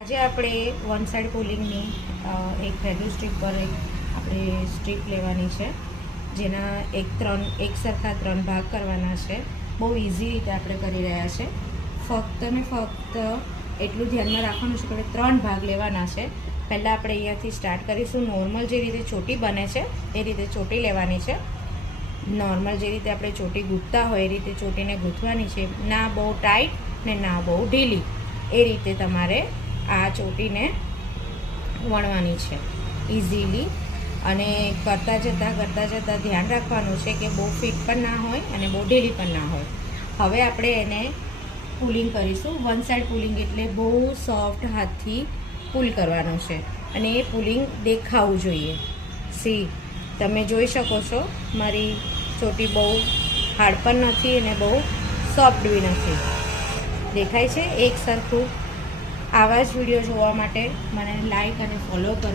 આજે આપણે one side પુલિંગની એક પહેલું સ્ટ્રીપ પર આપણે સ્ટ્રીપ લેવાની છે, જેના એક સરખા 3 ભાગ કરવાના છે. બહુ ઇઝી રીતે આપણે કરી રહ્યા છે. ફક્ત ને ફક્ત એટલું ધ્યાનમાં રાખવાનું છે કે 3 ભાગ લેવાના છે. પહેલાં આપણે અહીંયાથી સ્ટાર્ટ કરીશું. નોર્મલ જે રીતે ચોટી બને છે એ રીતે ચોટી લેવાની છે. નોર્મલ જે રીતે આપણે ચોટી ગૂંથતા હોય એ રીતે ચોટીને ગૂંથવાની છે. ના બહુ ટાઈટ ને ના બહુ ઢીલી, એ રીતે તમારે આ ચોટીને વણવાની છે ઇઝીલી. અને કરતાં જતાં ધ્યાન રાખવાનું છે કે બહુ ફિટ પણ ના હોય અને બહુ ઢીલી પણ ના હોય. હવે આપણે એને પુલિંગ કરીશું. વન સાઈડ પુલિંગ એટલે બહુ સોફ્ટ હાથથી પુલ કરવાનું છે અને એ પુલિંગ દેખાવું જોઈએ. તમે જોઈ શકો છો મારી ચોટી બહુ હાર્ડ પણ નથી અને બહુ સોફ્ટ બી નથી. દેખાય છે એક સરખું. આવા જ વિડીયો જોવા માટે મને લાઈક અને ફોલો કરો.